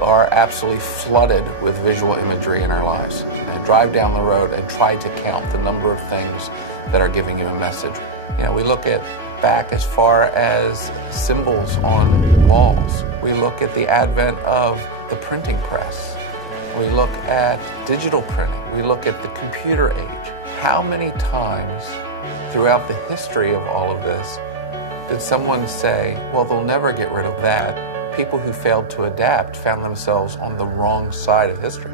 Are absolutely flooded with visual imagery in our lives. And drive down the road and try to count the number of things that are giving you a message. You know, we look at back as far as symbols on walls. We look at the advent of the printing press. We look at digital printing. We look at the computer age. How many times throughout the history of all of this did someone say, well, they'll never get rid of that? People who failed to adapt found themselves on the wrong side of history.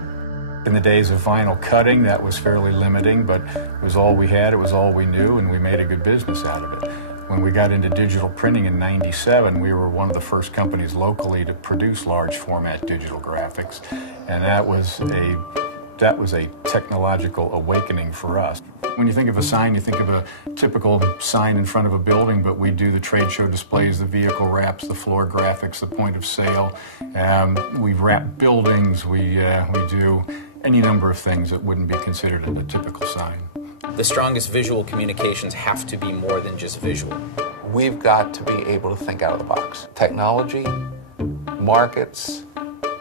In the days of vinyl cutting, that was fairly limiting, but it was all we had, it was all we knew, and we made a good business out of it. When we got into digital printing in '97, we were one of the first companies locally to produce large format digital graphics, and that was a technological awakening for us. When you think of a sign, you think of a typical sign in front of a building, but we do the trade show displays, the vehicle wraps, the floor graphics, the point of sale. We wrap buildings, we do any number of things that wouldn't be considered a typical sign. The strongest visual communications have to be more than just visual. We've got to be able to think out of the box. Technology, markets,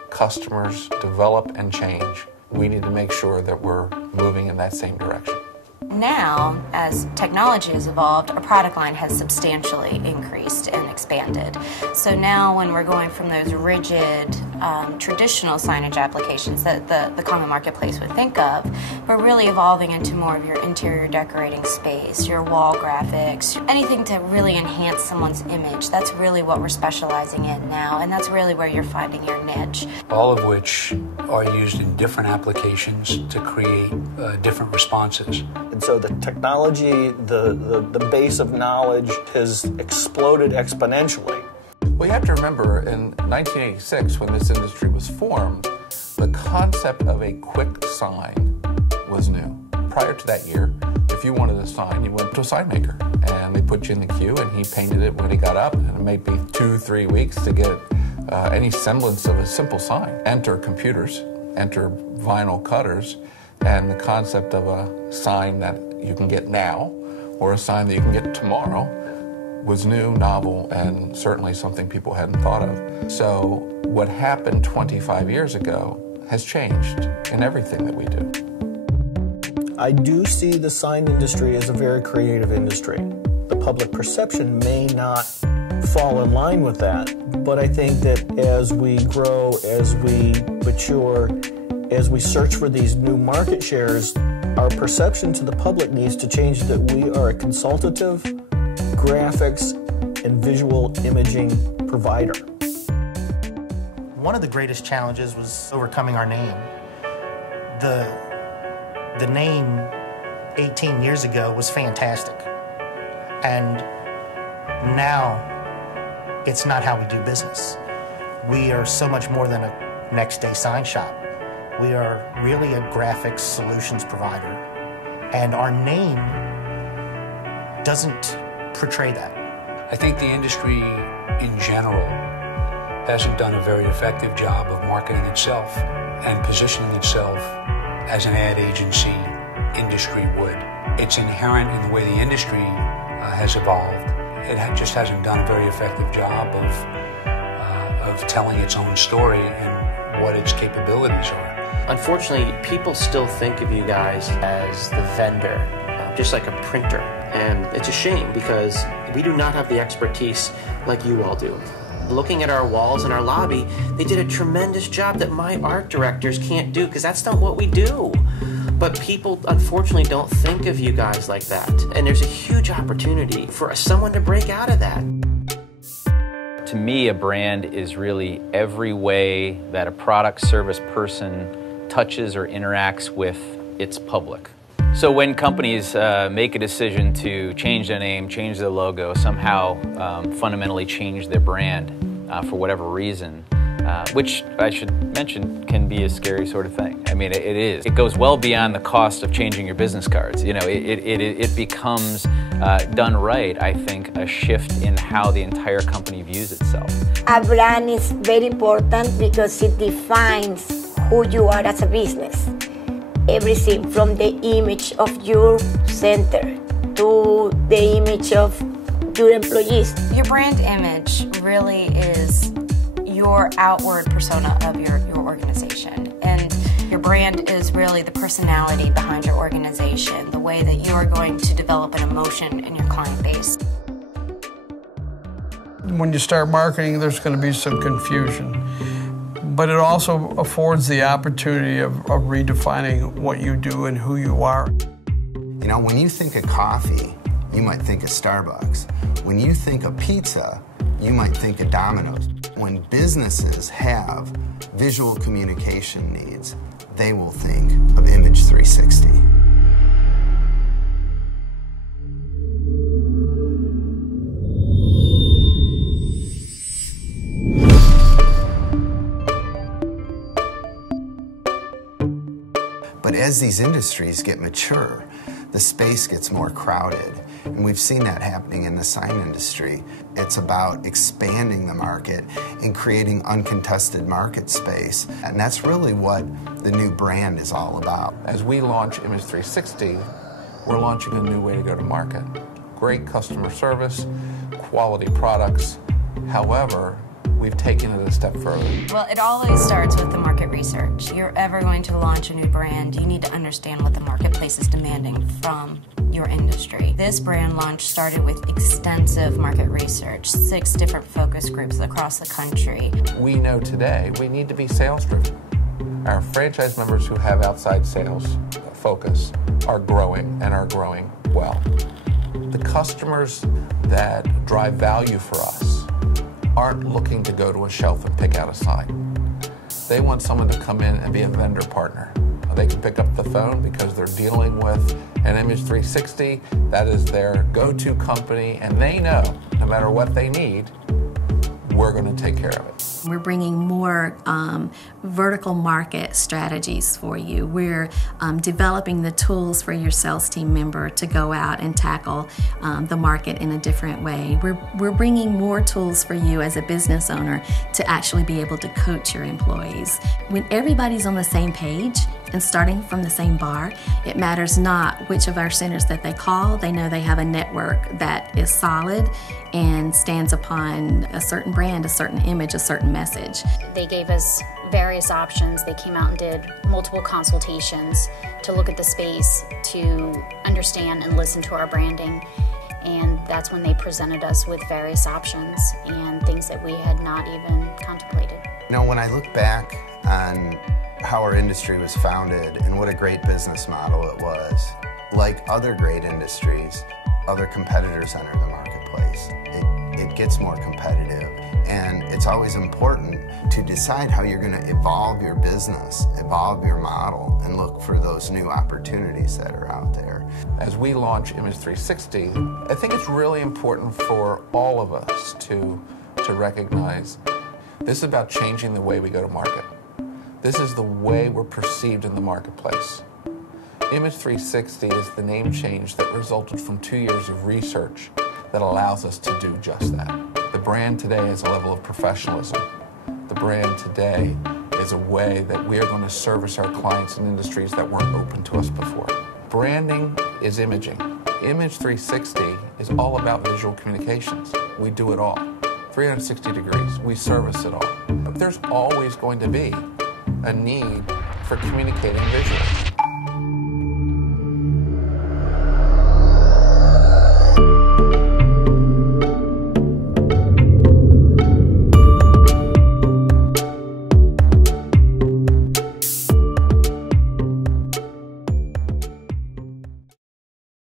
customers develop and change. We need to make sure that we're moving in that same direction. Now, as technology has evolved, our product line has substantially increased and expanded. So now when we're going from those rigid, traditional signage applications that the common marketplace would think of, we're really evolving into more of your interior decorating space, your wall graphics, anything to really enhance someone's image. That's really what we're specializing in now, and that's really where you're finding your niche. All of which are used in different applications to create different responses. And so the technology, the base of knowledge has exploded exponentially. Well, you have to remember, in 1986, when this industry was formed, the concept of a quick sign was new. Prior to that year, if you wanted a sign, you went to a sign maker, and they put you in the queue, and he painted it when he got up, and it may be 2-3 weeks to get any semblance of a simple sign. Enter computers, enter vinyl cutters, and the concept of a sign that you can get now or a sign that you can get tomorrow was new, novel, and certainly something people hadn't thought of. So what happened 25 years ago has changed in everything that we do. I do see the sign industry as a very creative industry. The public perception may not fall in line with that, but I think that as we grow, as we mature, as we search for these new market shares, our perception to the public needs to change that we are a consultative, graphics, and visual imaging provider. One of the greatest challenges was overcoming our name. The name 18 years ago was fantastic, and now it's not how we do business. We are so much more than a next day sign shop. We are really a graphics solutions provider, and our name doesn't portray that. I think the industry in general hasn't done a very effective job of marketing itself and positioning itself as an ad agency industry would. It's inherent in the way the industry has evolved. It just hasn't done a very effective job of telling its own story and what its capabilities are. Unfortunately, people still think of you guys as the vendor, just like a printer. And it's a shame because we do not have the expertise like you all do. Looking at our walls in our lobby, they did a tremendous job that my art directors can't do because that's not what we do. But people, unfortunately, don't think of you guys like that. And there's a huge opportunity for someone to break out of that. To me, a brand is really every way that a product service person touches or interacts with its public. So when companies make a decision to change their name, change their logo, somehow fundamentally change their brand for whatever reason, which I should mention can be a scary sort of thing. I mean, it is. It goes well beyond the cost of changing your business cards. You know, it becomes, done right, I think, a shift in how the entire company views itself. A brand is very important because it defines who you are as a business. Everything from the image of your center to the image of your employees. Your brand image really is your outward persona of your organization. And your brand is really the personality behind your organization, the way that you are going to develop an emotion in your client base. When you start marketing, there's going to be some confusion. But it also affords the opportunity of redefining what you do and who you are. You know, when you think of coffee, you might think of Starbucks. When you think of pizza, you might think of Domino's. When businesses have visual communication needs, they will think of Image360. But as these industries get mature, the space gets more crowded. And we've seen that happening in the sign industry. It's about expanding the market and creating uncontested market space. And that's really what the new brand is all about. As we launch Image360, we're launching a new way to go to market. Great customer service, quality products. However, we've taken it a step further. Well, it always starts with the market research. You're ever going to launch a new brand, you need to understand what the marketplace is demanding from your industry. This brand launch started with extensive market research, 6 different focus groups across the country. We know today we need to be sales-driven. Our franchise members who have outside sales focus are growing and are growing well. The customers that drive value for us aren't looking to go to a shelf and pick out a sign. They want someone to come in and be a vendor partner. They can pick up the phone because they're dealing with an Image360. That is their go-to company, and they know no matter what they need, we're going to take care of it. We're bringing more vertical market strategies for you. We're developing the tools for your sales team member to go out and tackle the market in a different way. We're bringing more tools for you as a business owner to actually be able to coach your employees. When everybody's on the same page and starting from the same bar, it matters not which of our centers that they call. They know they have a network that is solid and stands upon a certain brand, a certain image, a certain message. They gave us various options. They came out and did multiple consultations to look at the space, to understand and listen to our branding. And that's when they presented us with various options and things that we had not even contemplated. You know, when I look back on how our industry was founded and what a great business model it was, like other great industries, other competitors enter the marketplace. It gets more competitive, and it's always important to decide how you're going to evolve your business, evolve your model, and look for those new opportunities that are out there. As we launch Image360, I think it's really important for all of us to recognize this is about changing the way we go to market. This is the way we're perceived in the marketplace. Image360 is the name change that resulted from 2 years of research that allows us to do just that. The brand today is a level of professionalism. The brand today is a way that we are going to service our clients in industries that weren't open to us before. Branding is imaging. Image360 is all about visual communications. We do it all. 360 degrees. We service it all. But there's always going to be a need for communicating visually.